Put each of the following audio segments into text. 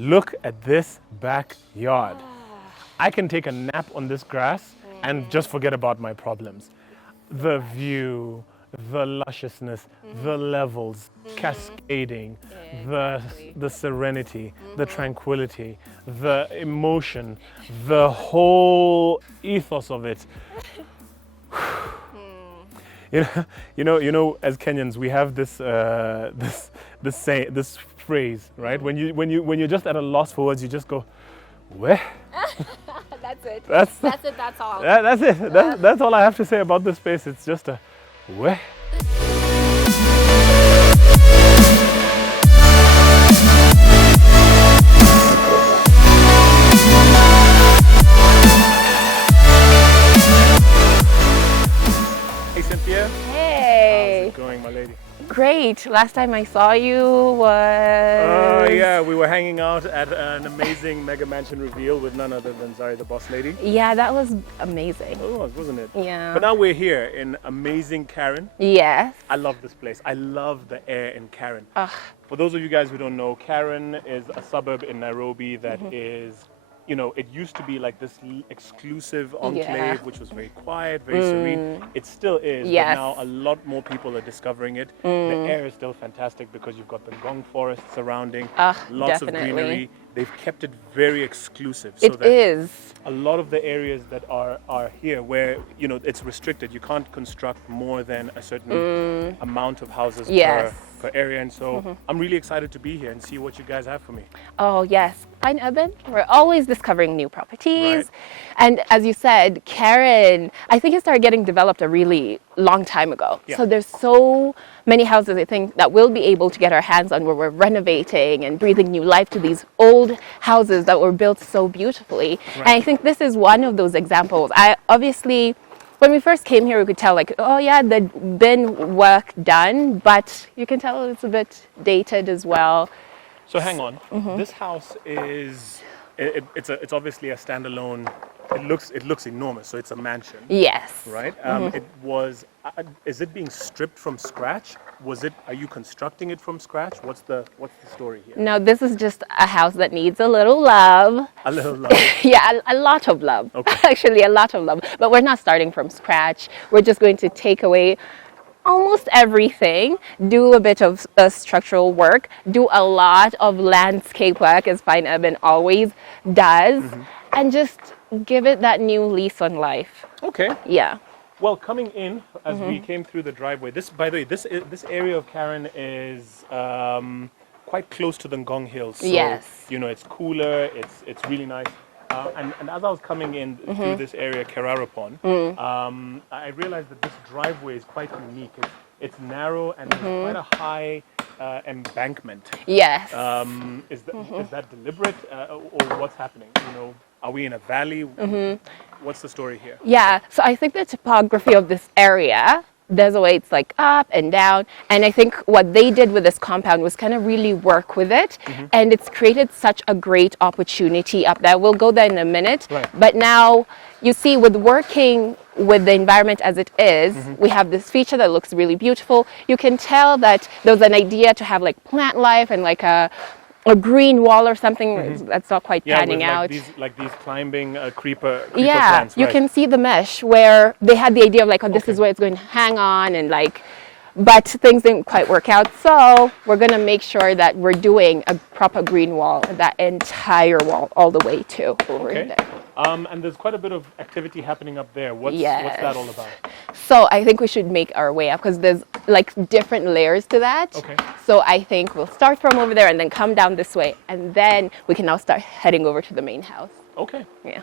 Look at this backyard. I can take a nap on this grass and just forget about my problems. The view, the lusciousness, the levels, cascading, the serenity, the tranquility, the emotion, the whole ethos of it. As Kenyans, we have this this phrase, right? When you're just at a loss for words, you just go, where? That's it. That's it. That's all. That's it. That's all I have to say about this space. It's just a where. Hey Cynthia. Hey. How's it going, my lady? Great. Last time I saw you was... Oh yeah, we were hanging out at an amazing mega mansion reveal with none other than Zari, the boss lady. Yeah, that was amazing. It was, wasn't it? Yeah. But now we're here in amazing Karen. Yes. I love this place. I love the air in Karen. Ugh. For those of you guys who don't know, Karen is a suburb in Nairobi that is, it used to be like this exclusive enclave, which was very quiet, very serene. It still is, Yes. but now a lot more people are discovering it. The air is still fantastic because you've got the gong forest surrounding, lots definitely. of greenery. They've kept it very exclusive. So It is. a lot of the areas that are here where, it's restricted. You can't construct more than a certain amount of houses per area. And so I'm really excited to be here and see what you guys have for me. Oh, yes. Fine Urban, we're always discovering new properties. Right. And as you said, Karen, I think it started getting developed a really long time ago. Yeah. So there's so many houses, I think, that we'll be able to get our hands on where we're renovating and breathing new life to these old houses that were built so beautifully. Right. And I think this is one of those examples. Obviously, when we first came here, we could tell oh yeah, there'd been work done, but you can tell it's a bit dated as well. So hang on, this house is, it's obviously a standalone, it looks enormous, so it's a mansion. Yes. Right? It was, is it being stripped from scratch? Are you constructing it from scratch? What's the story here? No, this is just a house that needs a little love. A little love. Yeah, a lot of love. Okay. Actually, a lot of love. But we're not starting from scratch. We're just going to take away almost everything, do a bit of structural work, do a lot of landscape work, as Fine Urban always does, and just give it that new lease on life. Okay. Yeah. Well, coming in, as we came through the driveway, by the way, this area of Karen is quite close to the Ngong Hills. So, Yes. it's cooler, it's really nice. And as I was coming in through this area, Kerarapon, I realized that this driveway is quite unique. It's narrow and there's quite a high embankment. Yes. Is that deliberate or what's happening? Are we in a valley? What's the story here? Yeah, so I think the topography of this area, there's a way it's like up and down. And I think what they did with this compound was kind of really work with it. And it's created such a great opportunity up there. We'll go there in a minute. Right. But now, you see, with working with the environment as it is, we have this feature that looks really beautiful. You can tell that there was an idea to have like plant life and like a green wall or something that's not quite panning out. These climbing creeper Yeah, plants, you right. can see the mesh where they had the idea of like, this is where it's going to hang on and but things didn't quite work out. So we're going to make sure that we're doing a proper green wall, that entire wall all the way to over there. And there's quite a bit of activity happening up there. What's that all about? So I think we should make our way up because there's like different layers to that. Okay. So I think we'll start from over there and then come down this way. And then we can now start heading over to the main house. Okay. Yeah.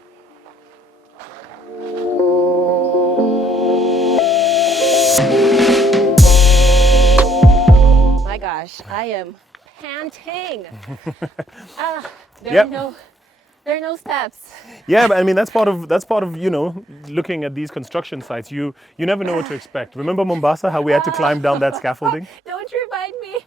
My gosh, I am panting. There are no steps. Yeah, but I mean that's part of looking at these construction sites. You never know what to expect. Remember Mombasa, how we had to climb down that scaffolding? Don't remind me.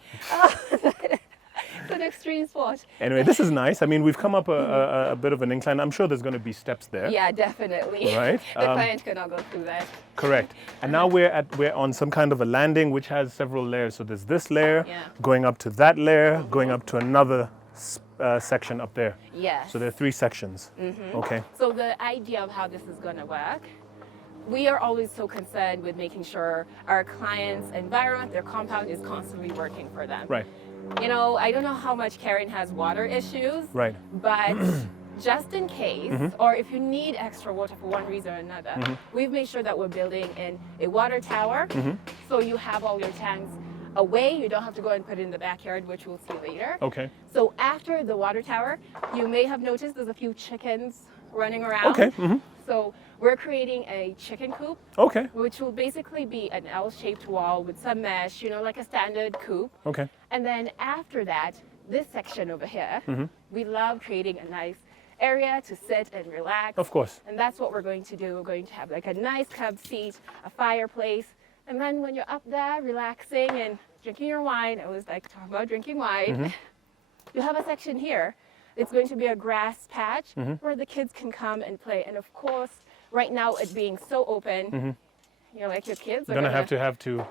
It's an extreme sport. Anyway, this is nice. I mean, we've come up a bit of an incline. I'm sure there's going to be steps there. Yeah, definitely. Right. The client cannot go through that. Correct. And now we're on some kind of a landing which has several layers. So there's this layer, going up to that layer, going up to another section up there. Yes. So there are 3 sections. Okay. So the idea of how this is going to work, we are always so concerned with making sure our clients' environment, their compound is constantly working for them. Right. You know, I don't know how much Karen has water issues, Right. but just in case, or if you need extra water for one reason or another, we've made sure that we're building in a water tower, so you have all your tanks away. You don't have to go and put it in the backyard, which we'll see later. Okay. So after the water tower, you may have noticed there's a few chickens running around. Okay. So we're creating a chicken coop, Okay. which will basically be an L-shaped wall with some mesh, you know, like a standard coop. Okay. And then after that, this section over here, we love creating a nice area to sit and relax. Of course. And that's what we're going to do. We're going to have like a nice cub seat, a fireplace. And then when you're up there relaxing and drinking your wine, I always like to talk about drinking wine, you have a section here. It's going to be a grass patch where the kids can come and play. And of course, right now it being so open, you know, like your kids are Gonna have to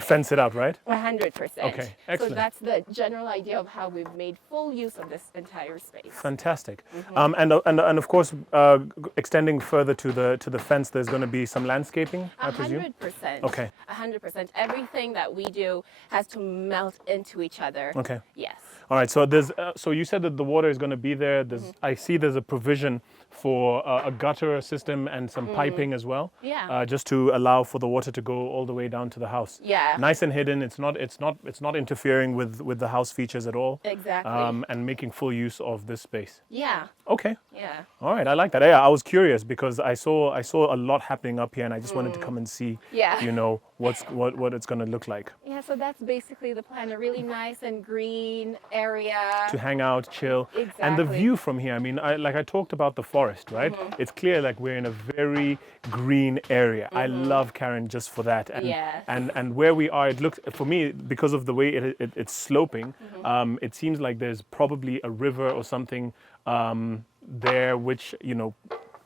fence it out, right? 100%. Okay, excellent. So that's the general idea of how we've made full use of this entire space. Fantastic. And of course, extending further to the fence, there's going to be some landscaping, I presume. 100%. Okay. 100%. Everything that we do has to melt into each other. Okay. Yes. All right. So there's so you said that the water is going to be there. There's I see there's a provision for a gutter system and some piping as well. Yeah. Just to allow for the water to go all the way down to the house. Yeah. Nice and hidden. It's not interfering with the house features at all. Exactly. And making full use of this space. Yeah. Okay. Yeah. All right, I like that. Yeah, I was curious because I saw a lot happening up here, and I just wanted to come and see, Yeah. you know, what it's going to look like Yeah, so that's basically the plan. A really nice and green area. to hang out, chill, and the Exactly. view from here. I mean, I talked about the forest, right? It's clear like we're in a very green area. I love Karen just for that, and Yes. and where we are, it looks for me because of the way it's sloping. It seems like there's probably a river or something there, which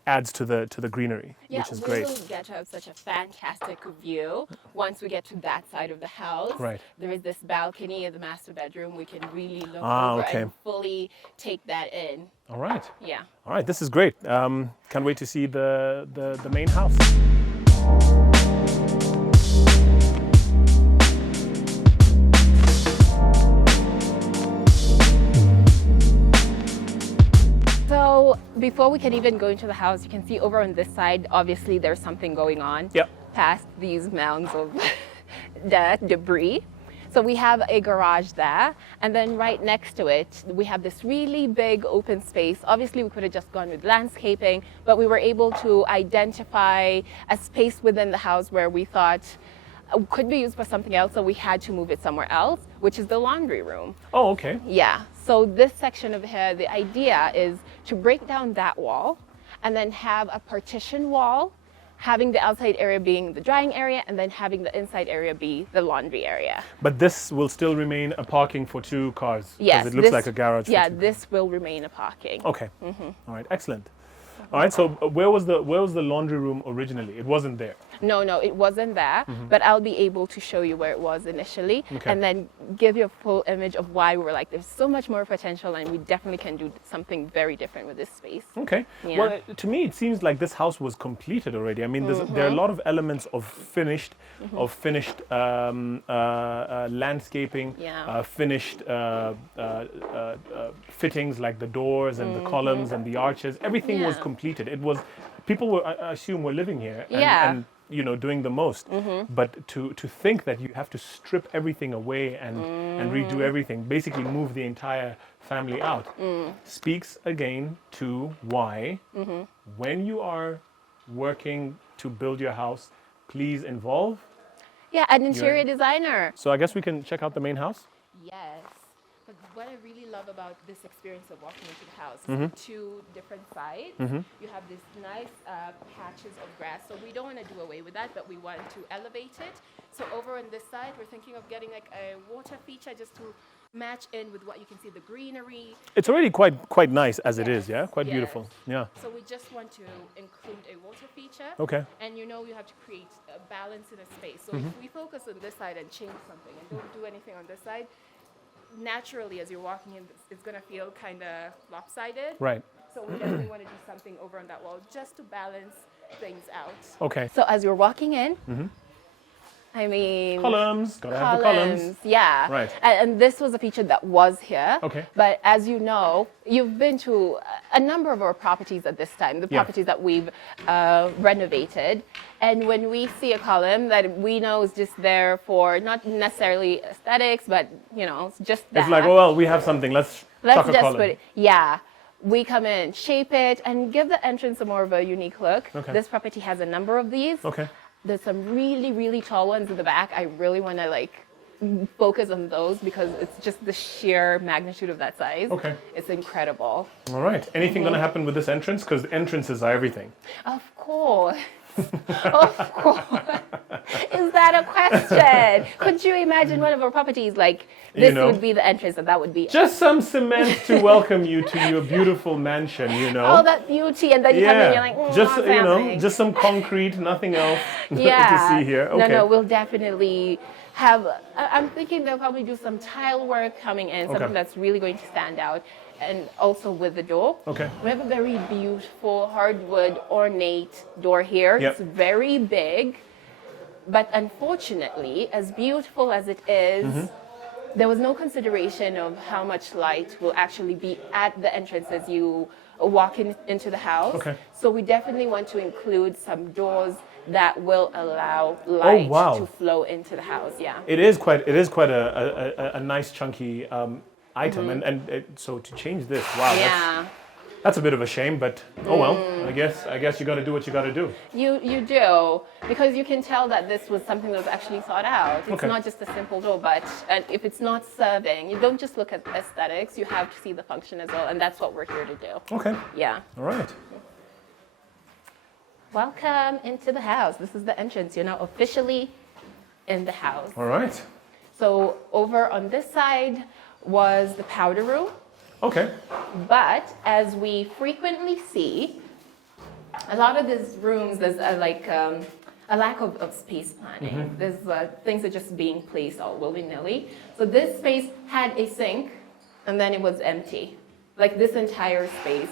adds to the greenery, Yeah, which is we great. will get to have such a fantastic view once we get to that side of the house. Right. There is this balcony in the master bedroom. We can really look Ah, over okay. and fully take that in. All right. Yeah. All right, this is great. Can't wait to see the main house. So before we can even go into the house, you can see over on this side, obviously there's something going on. Yep. Past these mounds of dirt, debris. So we have a garage there, and then right next to it, we have this really big open space. Obviously, we could have just gone with landscaping, but we were able to identify a space within the house where we thought could be used for something else, so we had to move it somewhere else, which is the laundry room. Oh, okay. Yeah, so this section over here, the idea is to break down that wall and then have a partition wall, having the outside area being the drying area and then having the inside area be the laundry area. But this will still remain a parking for 2 cars. Yes. Because it looks like a garage. Yeah, for 2. this will remain a parking. Okay. All right. Excellent. All right. So where was the laundry room originally? It wasn't there. No, it wasn't there, but I'll be able to show you where it was initially Okay. and then give you a full image of why we were like, there's so much more potential and we definitely can do something very different with this space. Okay. Yeah. Well, to me, it seems like this house was completed already. I mean, there are a lot of elements of finished landscaping, Yeah. finished fittings like the doors and the columns and the arches. Everything was Yeah. completed. It was people were, I assume, were living here. And, Yeah. and doing the most. But to think that you have to strip everything away and redo everything, basically move the entire family out, speaks again to why when you are working to build your house, please involve. Yeah, an interior designer. So I guess we can check out the main house. Yes. But what I really love about this experience of walking into the house is 2 different sides. You have these nice patches of grass. So we don't want to do away with that, but we want to elevate it. So over on this side, we're thinking of getting like a water feature just to match in with what you can see, the greenery. It's already quite nice as it is, yeah? Quite Yes. beautiful. Yeah. So we just want to include a water feature. Okay. And you have to create a balance in a space. So if we focus on this side and change something and don't do anything on this side, naturally, as you're walking in, it's going to feel kind of lopsided. Right. So we definitely want to do something over on that wall just to balance things out. Okay. So as you're walking in, I mean, Columns. Gotta have the columns. yeah. Right. And this was a feature that was here. Okay. But as you know, you've been to a number of our properties at this time, the Yeah. properties that we've renovated. And when we see a column that we know is just there for not necessarily aesthetics, but, you know, it's just that. It's like, oh, well, we have something. Let's chuck a just column. put it, yeah. We come in, shape it, and give the entrance a more of a unique look. Okay. This property has a number of these. Okay. There's some really, really tall ones in the back. I really want to like focus on those because it's just the sheer magnitude of that size. Okay. It's incredible. All right. Anything going to happen with this entrance? Because entrances are everything. Of course. Of course. Is that a question? Could you imagine one of our properties like this would be the entrance and that would be just some cement to welcome you to your beautiful mansion, you know. all that beauty, and then you come in and you're like, just what's you know, happening? just some concrete, nothing else Yeah. to see here. Okay. No, we'll definitely have, I'm thinking they'll probably do some tile work coming in, something that's really going to stand out. And also with the door. Okay. We have a very beautiful hardwood ornate door here. Yep. It's very big, but unfortunately, as beautiful as it is, there was no consideration of how much light will actually be at the entrance as you walk into the house. Okay. So we definitely want to include some doors that will allow light to flow into the house. Yeah. It is quite a nice chunky item, and so to change this, wow, Yeah. that's a bit of a shame, but oh well. I guess you got to do what you got to do. You do, because you can tell that this was something that was actually thought out. It's Okay. not just a simple door, but if it's not serving, you don't just look at aesthetics, you have to see the function as well, and that's what we're here to do. Okay. Yeah. All right. Welcome into the house. This is the entrance. You're now officially in the house. All right. So over on this side was the powder room. Okay. But as we frequently see, a lot of these rooms, there's a lack of space planning. There's things are just being placed all willy-nilly. So this space had a sink, and then it was empty. Like this entire space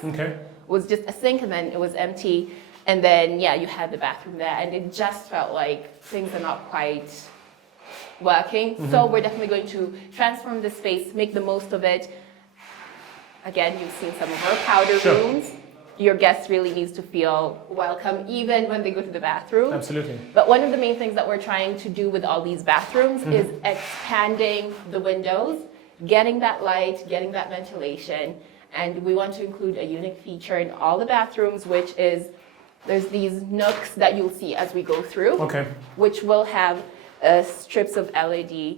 was just a sink, and then it was empty. And then, yeah, you had the bathroom there, and it just felt like things are not quite working. So we're definitely going to transform the space, make the most of it. Again, you've seen some of our powder rooms. Your guests really needs to feel welcome, even when they go to the bathroom. Absolutely. But one of the main things that we're trying to do with all these bathrooms is expanding the windows, getting that light, getting that ventilation. And we want to include a unique feature in all the bathrooms, which is there's these nooks that you'll see as we go through, which will have strips of LED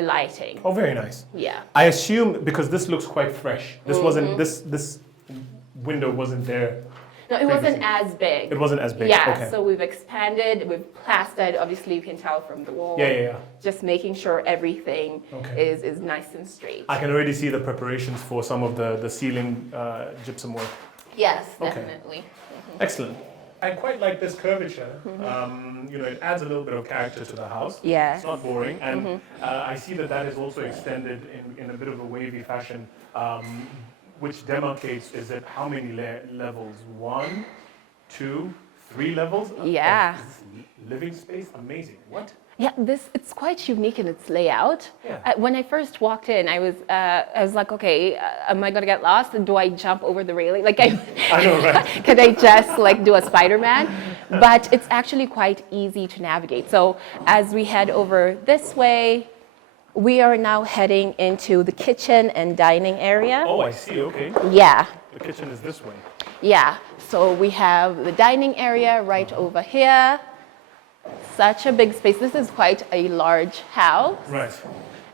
lighting. Oh, very nice. Yeah. I assume because this looks quite fresh. This wasn't this window wasn't there. No, it wasn't as big. It wasn't as big. Yeah, Okay. so we've expanded, we've plastered. Obviously, you can tell from the wall. Yeah. Just making sure everything is nice and straight. I can already see the preparations for some of the ceiling gypsum work. Yes, definitely. Excellent. I quite like this curvature. It adds a little bit of character to the house. Yeah. It's not boring. And I see that is also extended in a bit of a wavy fashion, which demarcates, is it how many levels? 1, 2, 3 levels? Yeah. Is this living space? Amazing. What? Yeah, it's quite unique in its layout. Yeah. When I first walked in, I was like, okay, am I gonna get lost? And do I jump over the railing? Like I know, right? Could I just like do a Spider-Man? But it's actually quite easy to navigate. So as we head over this way, we are now heading into the kitchen and dining area. Oh, I see. Okay. Yeah. The kitchen is this way. Yeah. So we have the dining area right over here. Such a big space. This is quite a large house. Right.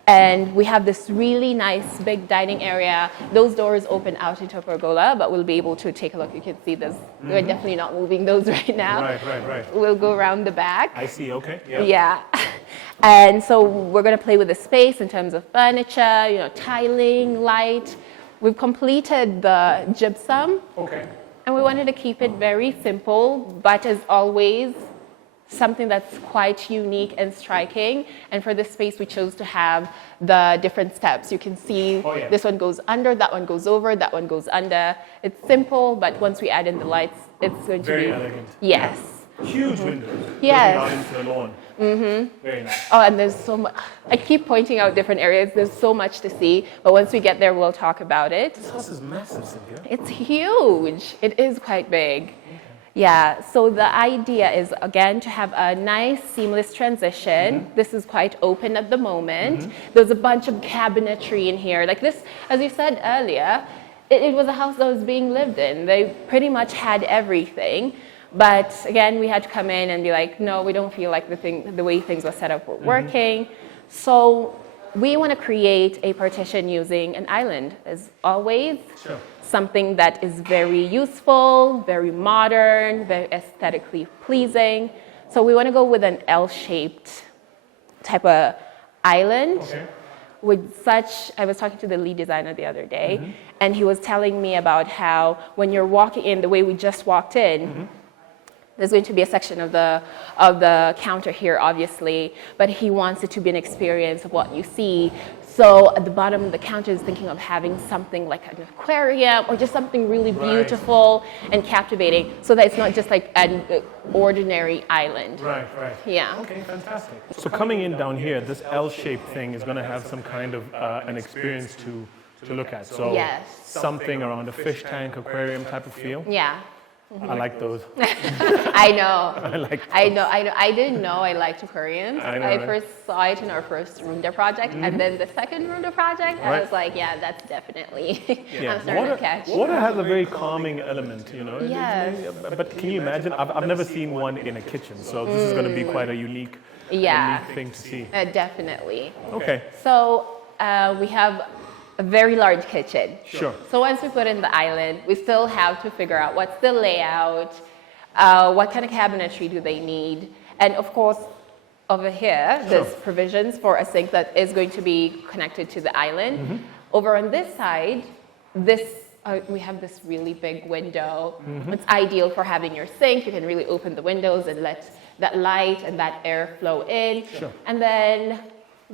And we have this really nice big dining area. Those doors open out into a pergola, but we'll be able to take a look. You can see this. We're definitely not moving those right now. Right. We'll go around the back. I see. Okay. Yeah. And so we're going to play with the space in terms of furniture, tiling, light. We've completed the gypsum. Okay. And we wanted to keep it very simple, but as always, something that's quite unique and striking. And for this space, we chose to have the different steps. You can see this one goes under, that one goes over, that one goes under. It's simple, but once we add in the lights, it's going to be... Very elegant. Yes. Huge windows. Yes. Looking out into the lawn. Very nice. Oh, and there's so much. I keep pointing out different areas. There's so much to see, but once we get there, we'll talk about it. This house is massive, Cynthia. It's huge. It is quite big. Yeah, so the idea is, again, to have a nice, seamless transition. This is quite open at the moment. There's a bunch of cabinetry in here. Like this, as you said earlier, it was a house that was being lived in. They pretty much had everything. But again, we had to come in and be like, no, we don't feel like the way things were set up were working. So we want to create a partition using an island, as always. Sure. Something that is very useful, very modern, very aesthetically pleasing. So we want to go with an L-shaped type of island. Okay. With such, I was talking to the lead designer the other day, and he was telling me about how when you're walking in, the way we just walked in, there's going to be a section of the counter here, obviously, but he wants it to be an experience of what you see. So at the bottom of the counter is thinking of having something like an aquarium or just something really beautiful and captivating, so that it's not just like an ordinary island. Right. Yeah. Okay, fantastic. So coming in down here, this L-shaped thing is going to have some kind of an experience to look at. So something around a fish tank, aquarium type of feel. Yeah. I like those. I know. I know. I didn't know I liked aquariums. I first saw it in our first Runda project, and then the second Runda project, I was like, yeah, that's definitely. I'm starting to catch. Water has a very calming element, you know. Yes. But can you imagine? I've never seen one in a kitchen, so this is going to be quite a unique thing to see. Definitely. Okay. So we have a very large kitchen. Sure. So once we put in the island, we still have to figure out what's the layout, what kind of cabinetry do they need, and of course, over here, there's provisions for a sink that is going to be connected to the island. Over on this side, we have this really big window. It's ideal for having your sink. You can really open the windows and let that light and that air flow in. Sure. And then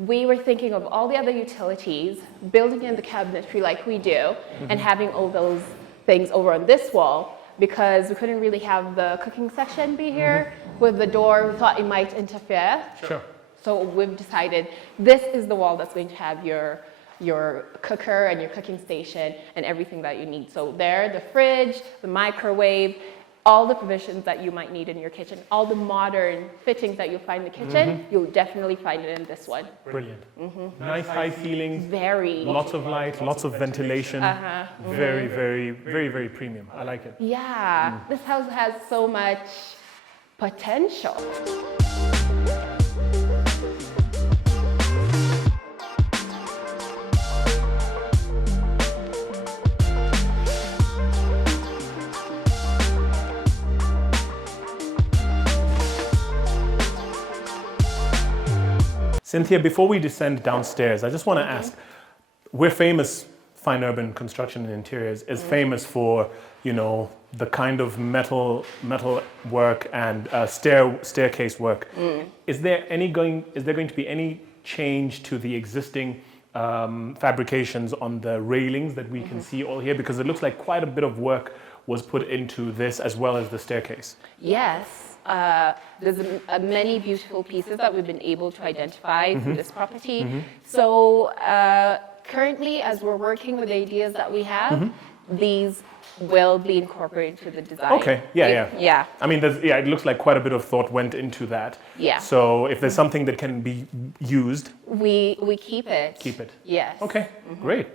we were thinking of all the other utilities, building in the cabinetry like we do, and having all those things over on this wall, because we couldn't really have the cooking section be here with the door. We thought it might interfere. Sure. So we've decided this is the wall that's going to have your cooker and your cooking station and everything that you need. So there, the fridge, the microwave, all the provisions that you might need in your kitchen, all the modern fittings that you'll find in the kitchen, you'll definitely find it in this one. Brilliant. Nice high ceilings. Very. Lots of light, lots of ventilation. Very, very, very, very premium. I like it. Yeah, this house has so much potential. Cynthia, before we descend downstairs, I just want to ask, we're famous, Fine Urban Construction and Interiors is famous for, you know, the kind of metal work and staircase work. Is there going to be any change to the existing fabrications on the railings that we can see all here? Because it looks like quite a bit of work was put into this as well as the staircase. Yes. There's many beautiful pieces that we've been able to identify through this property. So currently, as we're working with the ideas that we have, these will be incorporated into the design. Okay, yeah. I mean, it looks like quite a bit of thought went into that. Yeah. So if there's something that can be used, we keep it. Keep it. Yes. Okay, great.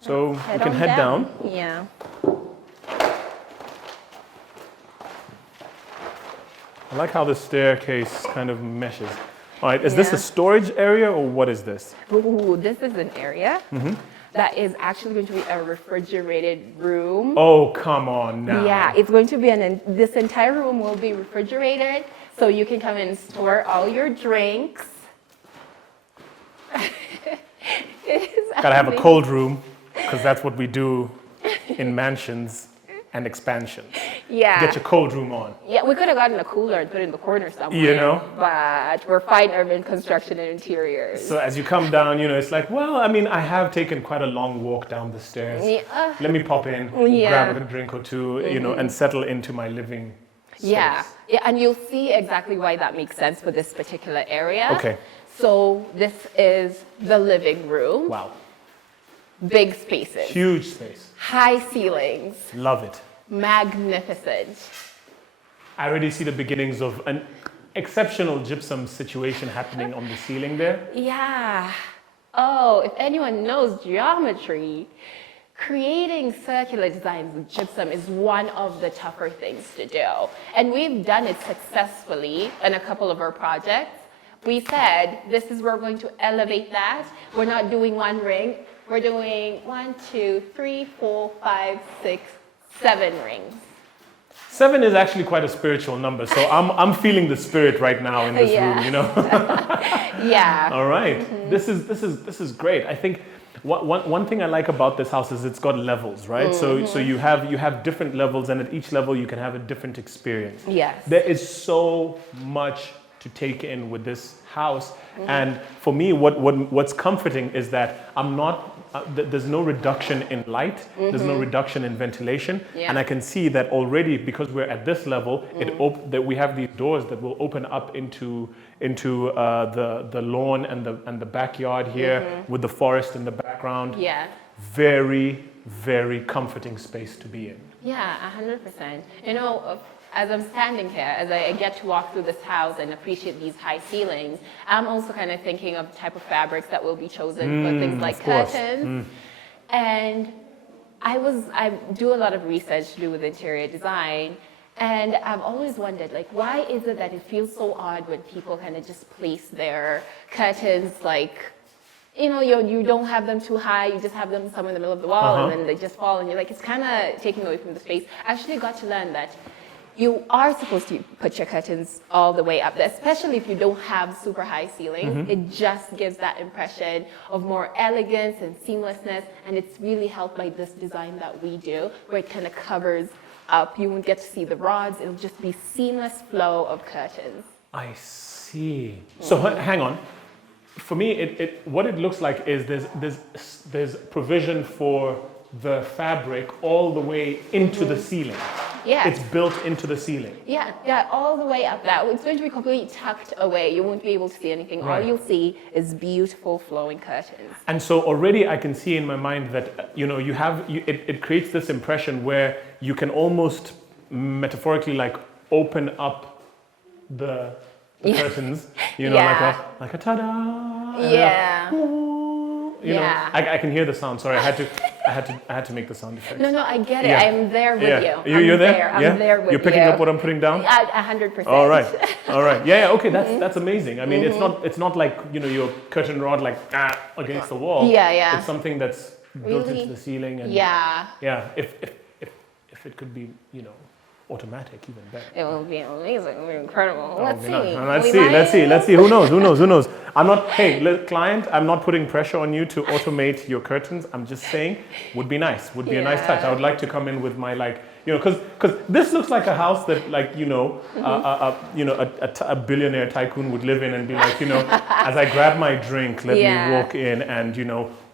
So we can head down. Yeah. I like how the staircase kind of meshes. All right, is this a storage area or what is this? Ooh, this is an area that is actually going to be a refrigerated room. Oh, come on now. Yeah, it's going to be this entire room will be refrigerated, so you can come and store all your drinks. Gotta have a cold room, because that's what we do in mansions and expansions. Yeah. Get your cold room on. Yeah, we could have gotten a cooler and put it in the corner somewhere. You know? But we're fine urban construction and interiors. So as you come down, it's like, well, I mean, I have taken quite a long walk down the stairs. Yeah. Let me pop in, grab a drink or two, and settle into my living space. Yeah, and you'll see exactly why that makes sense for this particular area. Okay. So this is the living room. Wow. Big spaces. Huge space. High ceilings. Love it. Magnificent. I already see the beginnings of an exceptional gypsum situation happening on the ceiling there. Yeah. Oh, if anyone knows geometry, creating circular designs with gypsum is one of the tougher things to do. And we've done it successfully in a couple of our projects. We said, this is where we're going to elevate that. We're not doing one ring. We're doing 1, 2, 3, 4, 5, 6, 7 rings. 7 is actually quite a spiritual number, so I'm feeling the spirit right now in this room, Yeah. All right. This is great. I think one thing I like about this house is it's got levels, right? So you have different levels, and at each level you can have a different experience. Yes. There is so much to take in with this house, and for me, what's comforting is that I'm not. There's no reduction in light, there's no reduction in ventilation, and I can see that already because we're at this level, that we have these doors that will open up into the lawn and the backyard here with the forest in the background. Yeah. Very, very comforting space to be in. Yeah, 100%. As I'm standing here, as I get to walk through this house and appreciate these high ceilings, I'm also kind of thinking of the type of fabrics that will be chosen for things like curtains. And I do a lot of research to do with interior design, and I've always wondered, like, why is it that it feels so odd when people kind of just place their curtains like, you don't have them too high, you just have them somewhere in the middle of the wall, and then they just fall, and you're like, it's kind of taking away from the space. I actually got to learn that you are supposed to put your curtains all the way up there, especially if you don't have super high ceilings. It just gives that impression of more elegance and seamlessness, and it's really helped by this design that we do, where it kind of covers up. You won't get to see the rods, it'll just be seamless flow of curtains. I see. So hang on. For me, what it looks like is there's provision for the fabric all the way into the ceiling. Yeah. It's built into the ceiling. Yeah, all the way up that. It's going to be completely tucked away. You won't be able to see anything. Right. All you'll see is beautiful flowing curtains. And so already I can see in my mind that it creates this impression where you can almost metaphorically like open up the curtains, like a ta-da. Yeah. I can hear the sound. Sorry, I had to make the sound effect. No, I get it. Yeah. I'm there with you. You're there? I'm there with you. You're picking up what I'm putting down? 100%. All right. Yeah. Okay, that's amazing. I mean, it's not like your curtain rod like against the wall. Yeah. It's something that's built Really? into the ceiling, and Yeah. If it could be automatic, even better. It will be amazing. It will be incredible. Oh, Let's be see. nice. Let's see. Who knows? I'm not, client, I'm not putting pressure on you to automate your curtains. I'm just saying, would be nice. Would be a nice touch. I would like to come in with my because this looks like a house that a billionaire tycoon would live in and be like, as I grab my drink, let me walk in and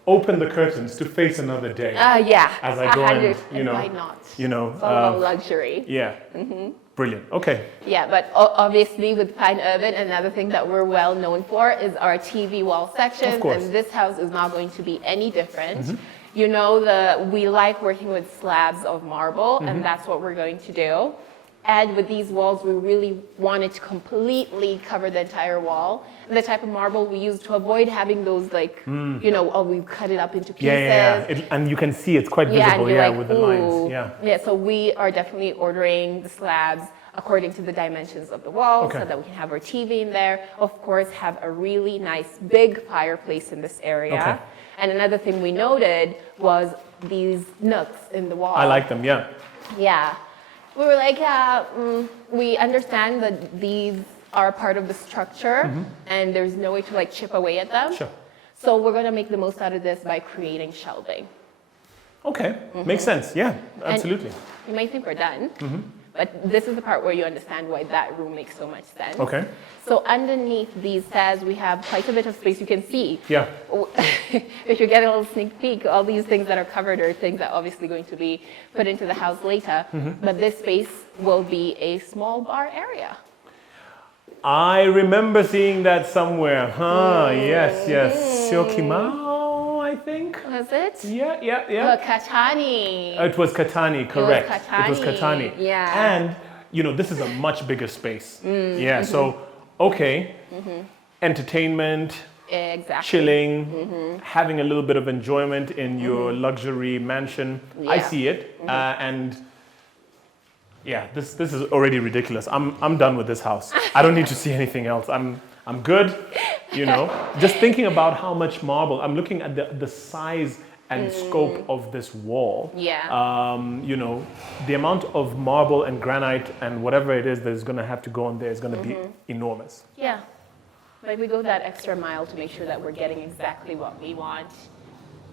open the curtains to face another day. As I go in, why not? It's all about luxury. Yeah. Brilliant. Okay. Yeah, but obviously with Pine Urban, another thing that we're well known for is our TV wall sections. Of course. And this house is not going to be any different. We like working with slabs of marble, and that's what we're going to do. And with these walls, we really wanted to completely cover the entire wall. And the type of marble we use to avoid having those we cut it up into pieces. Yeah. And you can see it's quite visible, with the lines. Yeah, so we are definitely ordering the slabs according to the dimensions of the wall so that we can have our TV in there. Of course, have a really nice big fireplace in this area. Okay. And another thing we noted was these nooks in the wall. I like them, yeah. Yeah. We were like, we understand that these are part of the structure and there's no way to chip away at them. Sure. So we're going to make the most out of this by creating shelving. Okay, makes sense. Yeah, absolutely. And you might think we're done, But this is the part where you understand why that room makes so much sense. Okay. So underneath these stairs, we have quite a bit of space. You can see. Yeah. If you get a little sneak peek, all these things that are covered are things that are obviously going to be put into the house later. But this space will be a small bar area. I remember seeing that somewhere. Yes, yes. Syokimau, I think. Was it? Yeah. Katani. It was Katani, correct. Katani. It was Katani. Yeah. And, this is a much bigger space. Yeah, so, okay. Entertainment, Exactly. chilling, having a little bit of enjoyment in your luxury mansion. I Yeah. see it. And yeah, this is already ridiculous. I'm done with this house. I don't need to see anything else. I'm good. Just thinking about how much marble. I'm looking at the size and scope of this wall. Yeah. The amount of marble and granite and whatever it is that is going to have to go on there is going to be enormous. Yeah. Like we go that extra mile to make sure that we're getting exactly what we want.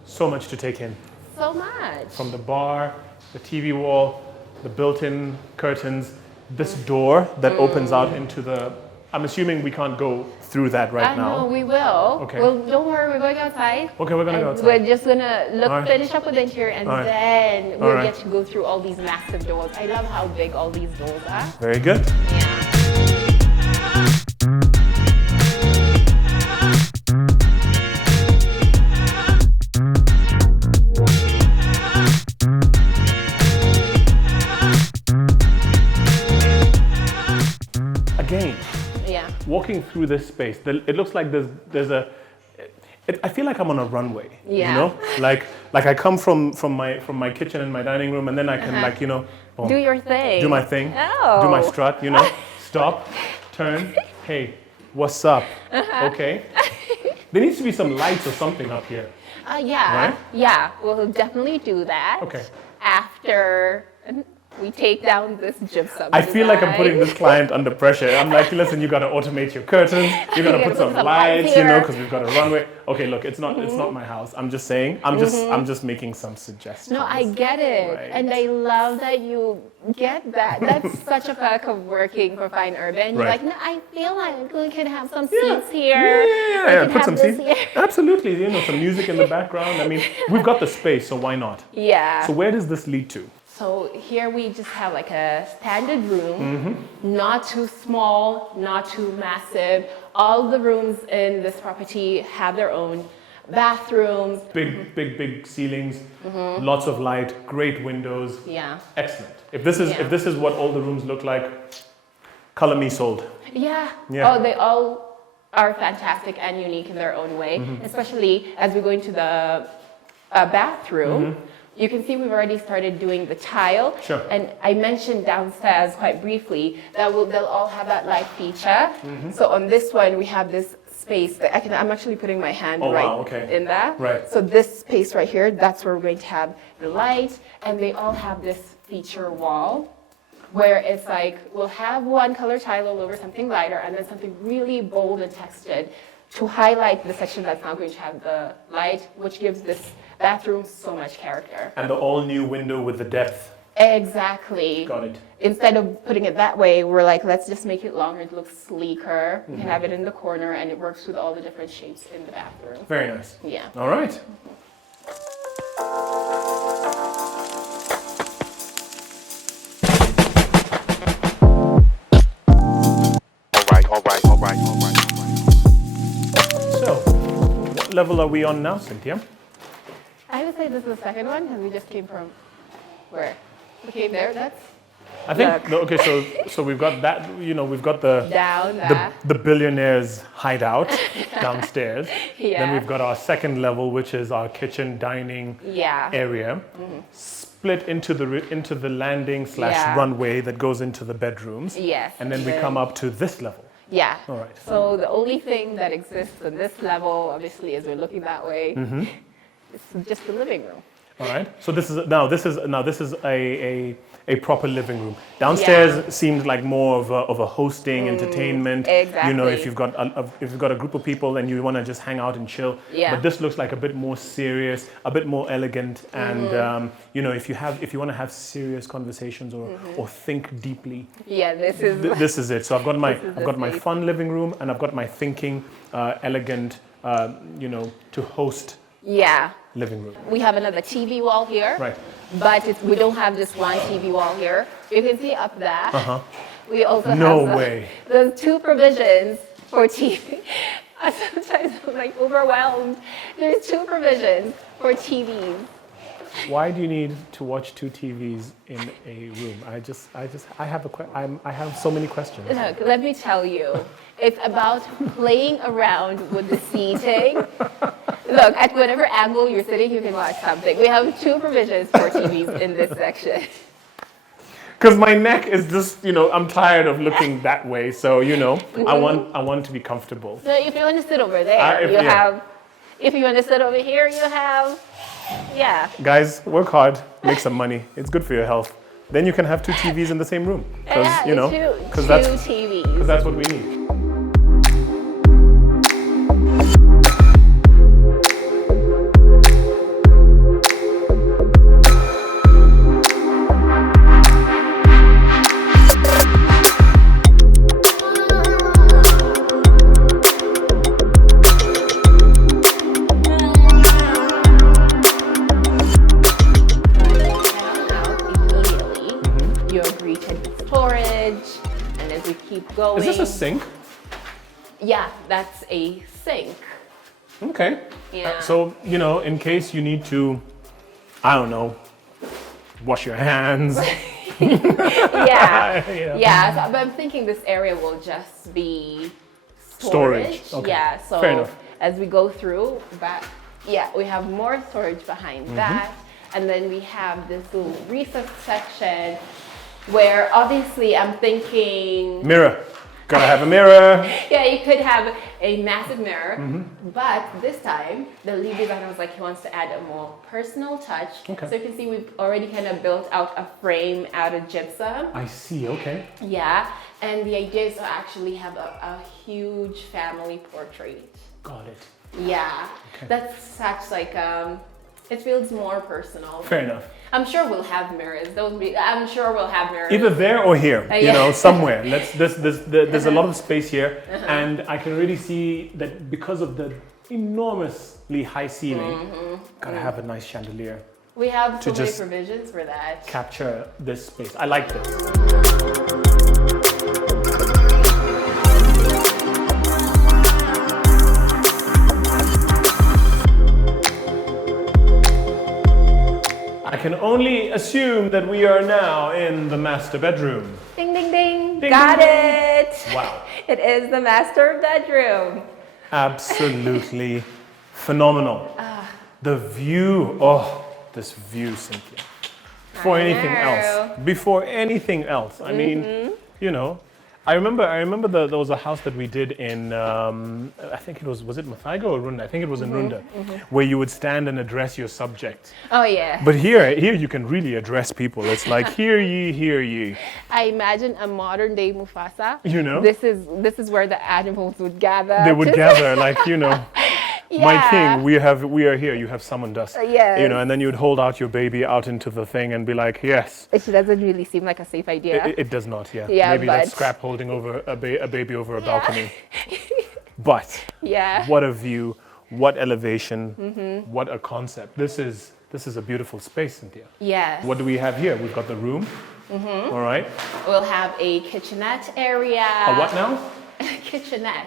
So much to take in. So much. From the bar, the TV wall, the built-in curtains, this door that opens out into the... I'm assuming we can't go through that right now. No, we will. Okay. Well, don't worry, we're going outside. Okay, we're going to go outside. We're just going to Alright. finish up with the interior and Alright. then we'll Alright. get to go through all these massive doors. I love how big all these doors are. Very good. Yeah. Again, Yeah. walking through this space, it looks like there's a... I feel like I'm on a runway. Yeah. Like I come from my kitchen and my dining room, and then I can boom, Do your thing. do my thing, Oh. do my strut, stop, turn, hey, what's up? Okay. There needs to be some lights or something up here. Yeah. Right? Yeah. We'll definitely do that. Okay. After we take down this gypsum. I feel like I'm putting design. this client under pressure. I'm like, listen, you got to automate your curtains. You got to put some lights, here. because we've got a runway. Okay, look, it's not my house. I'm just saying. I'm just making some suggestions. No, I get it. Right. And I love that you get that. That's such a perk of working for Fine Urban. You're Right. like, no, I feel like we can have some Yeah. seats here. Yeah. We can Put have some this seats. here. Absolutely. Some music in the background. I mean, we've got the space, so why not? Yeah. So where does this lead to? So here we just have like a standard room, not too small, not too massive. All the rooms in this property have their own bathrooms. Big ceilings, lots of light, great windows. Yeah. Excellent. If this is what all the rooms look like, color me sold. Yeah. Yeah. Oh, they all are fantastic and unique in their own way, especially as we go into the bathroom. You can see we've already started doing the tile. Sure. And I mentioned downstairs quite briefly that they'll all have that light feature. So on this one, we have this space that I'm actually putting my hand in there. Right. So this space right here, that's where we're going to have the light. And they all have this feature wall where it's like, we'll have one color tile all over something lighter and then something really bold and textured to highlight the section that's now going to have the light, which gives this bathroom so much character. And the all-new window with the depth. Exactly. Got it. Instead of putting it that way, we're like, let's just make it longer, it looks sleeker. We can have it in the corner and it works with all the different shapes in the bathroom. Very nice. Yeah. All right. All right. So, what level are we on now, Cynthia? I would say this is the second one because we just came from where? We came there, that's I think, Look. so we've got that, we've got the down there. the billionaire's hideout downstairs. Yeah. Then we've got our second level, which is our kitchen dining Yeah. area, split into the landing / Yeah. runway that goes into the bedrooms. Yes. And then we come up to this level. Yeah. All right. So the only thing that exists on this level, obviously, as we're looking that way, is just the living room. All right. So this is a proper living room. Downstairs seems like more of a hosting, entertainment. Exactly. You know, if you've got a group of people and you want to just hang out and chill. Yeah. But this looks like a bit more serious, a bit more elegant, and you know, if you want to have serious conversations or think deeply. Yeah, This is it. So I've got my space. fun living room, and I've got my thinking, elegant, you know, to host yeah. living room. We have another TV wall here. Right. But we don't have just one TV wall here. You can see up there. We also No have way. There's two provisions for TV. Sometimes I'm like overwhelmed. There's two provisions for TVs. Why do you need to watch two TVs in a room? I have so many questions. Look, let me tell you. It's about playing around with the seating. Look, at whatever angle you're sitting, you can watch something. We have two provisions for TVs in this section. Because my neck is just, you know, I'm tired of looking that way. So, you know, I want to be comfortable. So if you want to sit over there, you have. If you want to sit over here, you have. Yeah. Guys, work hard, make some money. It's good for your health. Then you can have two TVs in the same room. Because, you know, two TVs. Because that's what we need. Going. Is this a sink? Yeah, that's a sink. Okay. Yeah. So, you know, in case you need to, I don't know, wash your hands. Yeah. Yeah. So, but I'm thinking this area will just be storage. Okay. Yeah. So fair enough. As we go through, we have more storage behind that, and then we have this little recess section. Where obviously I'm thinking... Mirror. Gotta have a mirror. Yeah, you could have a massive mirror. But this time, the lead designer was like, he wants to add a more personal touch. Okay. So you can see we've already kind of built out a frame out of gypsum. I see, okay. Yeah, and the idea is to actually have a huge family portrait. Got it. Yeah, Okay. that's such like... it feels more personal. Fair enough. I'm sure we'll have mirrors. I'm sure we'll have mirrors. Either there or here, Yeah. you know, somewhere. There's a lot of space here, and I can really see that because of the enormously high ceiling, gotta have a nice chandelier. We have to so many just provisions for that. Capture this space. I like this. I can only assume that we are now in the master bedroom. Ding, ding, ding. Ding, Got ding, it. Wow. It is the master bedroom. Absolutely phenomenal. The view, this view, Cynthia. Before anything else. I mean, you know, I remember there was a house that we did in, I think it was it Mathigo or Runda? I think it was in Runda, where you would stand and address your subject. Oh, yeah. But here you can really address people. It's like, hear ye, hear ye. I imagine a modern day Mufasa. You know? This is where the animals would gather. They would gather, like, you know. Yeah. My king, we are here. You have summoned us. Yes. You know, and then you'd hold out your baby out into the thing and be like, yes. It doesn't really seem like a safe idea. It does not. Yeah. Yeah, Maybe but... that's Scrap holding over a baby over a balcony. But yeah. What a view! What elevation! What a concept! This is a beautiful space, Cynthia. Yes. What do we have here? We've got the room. All right. We'll have a kitchenette area. A what now? Kitchenette.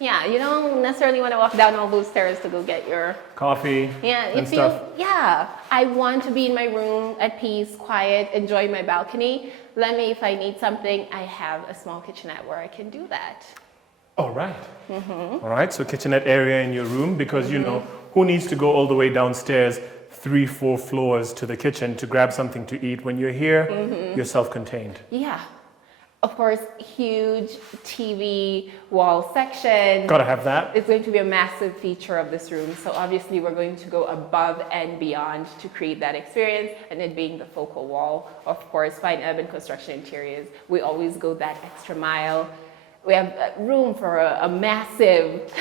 Yeah, you don't necessarily want to walk down all those stairs to go get your coffee. Yeah, and stuff. Yeah, I want to be in my room at peace, quiet, enjoy my balcony. Let me, if I need something, I have a small kitchenette where I can do that. All right. All right. So kitchenette area in your room, because you know who needs to go all the way downstairs 3-4 floors to the kitchen to grab something to eat. When you're here, you're self-contained. Yeah. Of course, huge TV wall section. Gotta have that. It's going to be a massive feature of this room. So obviously we're going to go above and beyond to create that experience, and it being the focal wall. Of course, fine urban construction interiors, we always go that extra mile. We have room for a massive,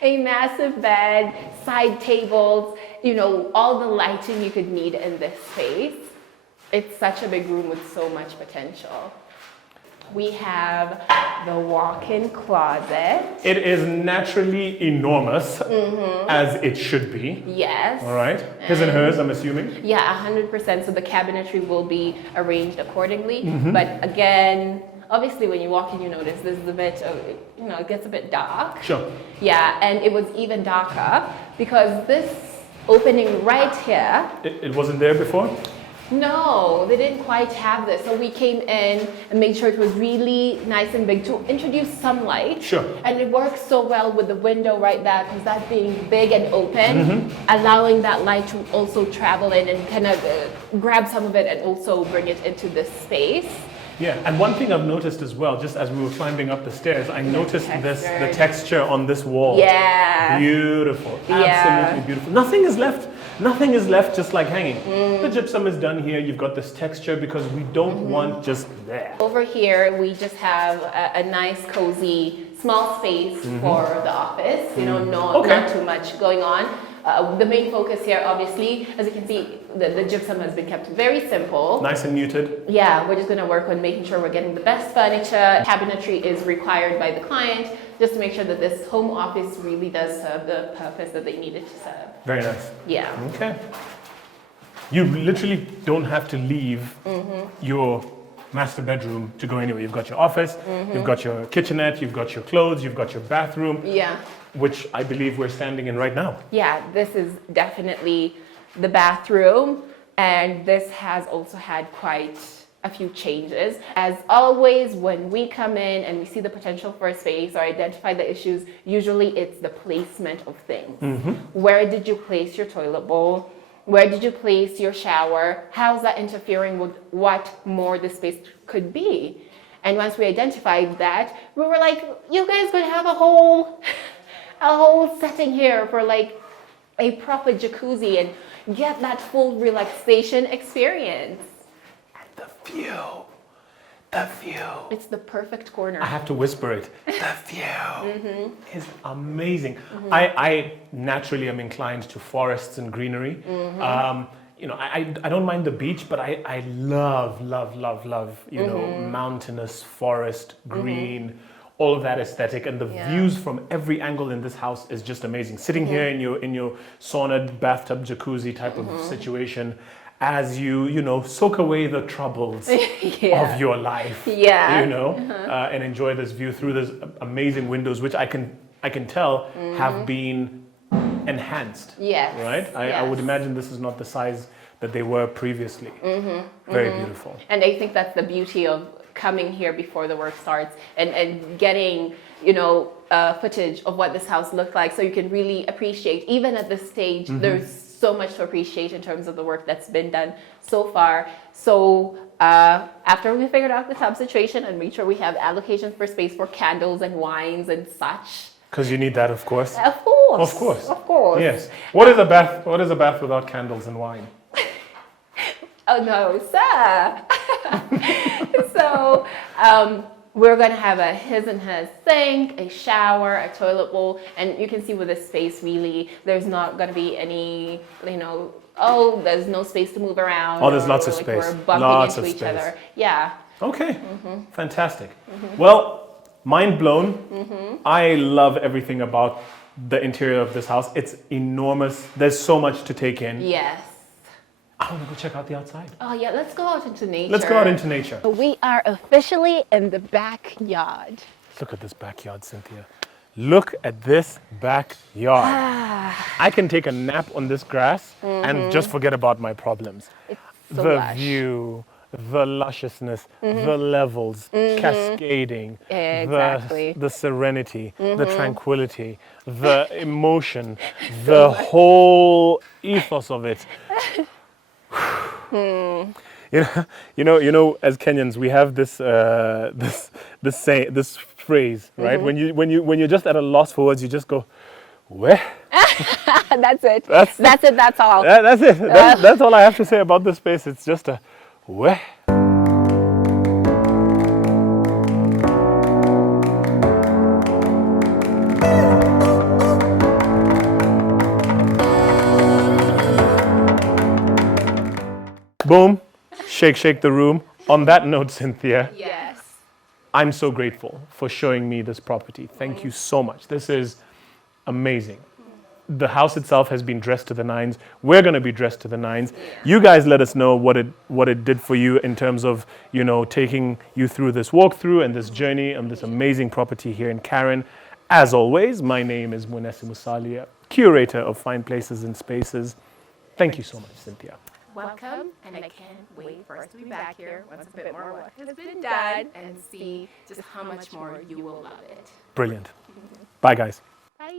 a massive bed, side tables, you know, all the lighting you could need in this space. It's such a big room with so much potential. We have the walk-in closet. It is naturally enormous, as it should be. Yes. All right. His and hers, I'm assuming. Yeah, 100%. So the cabinetry will be arranged accordingly. But again, obviously when you walk in, you notice this is a bit, you know, it gets a bit dark. Sure. Yeah, and it was even darker because this opening right here. It wasn't there before? No, they didn't quite have this. So we came in and made sure it was really nice and big to introduce sunlight. Sure. And it works so well with the window right there, because that being big and open, allowing that light to also travel in and kind of grab some of it and also bring it into this space. Yeah, and one thing I've noticed as well, just as we were climbing up the stairs, I noticed the texture on this wall. Yeah. Beautiful, Yeah. absolutely beautiful. Nothing is left just like hanging. The gypsum is done here, you've got this texture because we don't want just there. Over here, we just have a nice, cozy, small space for the office. You know, not too much going on. The main focus here, obviously, as you can see, the gypsum has been kept very simple. Nice and muted. Yeah, we're just going to work on making sure we're getting the best furniture. Cabinetry is required by the client, just to make sure that this home office really does serve the purpose that they need it to serve. Very nice. Yeah. Okay. You literally don't have to leave your master bedroom to go anywhere. You've got your office, you've got your kitchenette, you've got your clothes, you've got your bathroom. Yeah. Which I believe we're standing in right now. Yeah, this is definitely the bathroom, and this has also had quite a few changes. As always, when we come in and we see the potential for a space or identify the issues, usually it's the placement of things. Where did you place your toilet bowl? Where did you place your shower? How's that interfering with what more the space could be? And once we identified that, we were like, you guys could have a whole setting here for like a proper jacuzzi and get that full relaxation experience. And the view. It's the perfect corner. I have to whisper it. The view is amazing. I naturally am inclined to forests and greenery. You know, I don't mind the beach, but I love, you know, mountainous, forest, green, all of that aesthetic, and the views from every angle in this house is just amazing. Sitting here in your saunaed bathtub jacuzzi type of situation, as you know, soak away the troubles of your life, you know, and enjoy this view through these amazing windows, which I can tell have been enhanced. Yes. Right? I would imagine this is not the size that they were previously. Very beautiful. And I think that's the beauty of coming here before the work starts and getting, you know, footage of what this house looked like, so you can really appreciate, even at this stage, there's so much to appreciate in terms of the work that's been done so far. So after we figured out the tub situation and made sure we have allocations for space for candles and wines and such. Because you need that, of course. Of course. Of course. Of course. Yes. What is a bath without candles and wine? Oh no, sir. So we're going to have a his and hers sink, a shower, a toilet bowl, and you can see with this space, really, there's not going to be any, you know, there's no space to move around. Oh, there's lots of space. We're bumping Lots into of each space. other. Yeah. Okay. Fantastic. Well, mind blown. I love everything about the interior of this house. It's enormous. There's so much to take in. Yes. I want to go check out the outside. Oh yeah, let's go out into nature. Let's go out into nature. We are officially in the backyard. Look at this backyard, Cynthia. Look at this backyard. I can take a nap on this grass and just forget about my problems. It's so The lush. view, the lusciousness, the levels, cascading, Exactly. the serenity, the tranquility, the emotion, the whole ethos of it. As Kenyans, we have this this phrase, right? When you're just at a loss for words, you just go, where? That's it. That's it. That's all. That's it. That's all I have to say about this space. It's just a where. Boom. Shake, shake the room. On that note, Cynthia, Yes. I'm so grateful for showing me this property. Thank you so much. This is amazing. The house itself has been dressed to the nines. We're going to be dressed to the nines. You guys let us know what it did for you in terms of, taking you through this walkthrough and this journey on this amazing property here in Karen. As always, my name is Munesi Musalia, curator of Fine Places and Spaces. Thank you so much, Cynthia. Welcome, and I can't wait for us to be back here once a bit more work has been done and see just how much more you will love it. Brilliant. Bye, guys. Bye.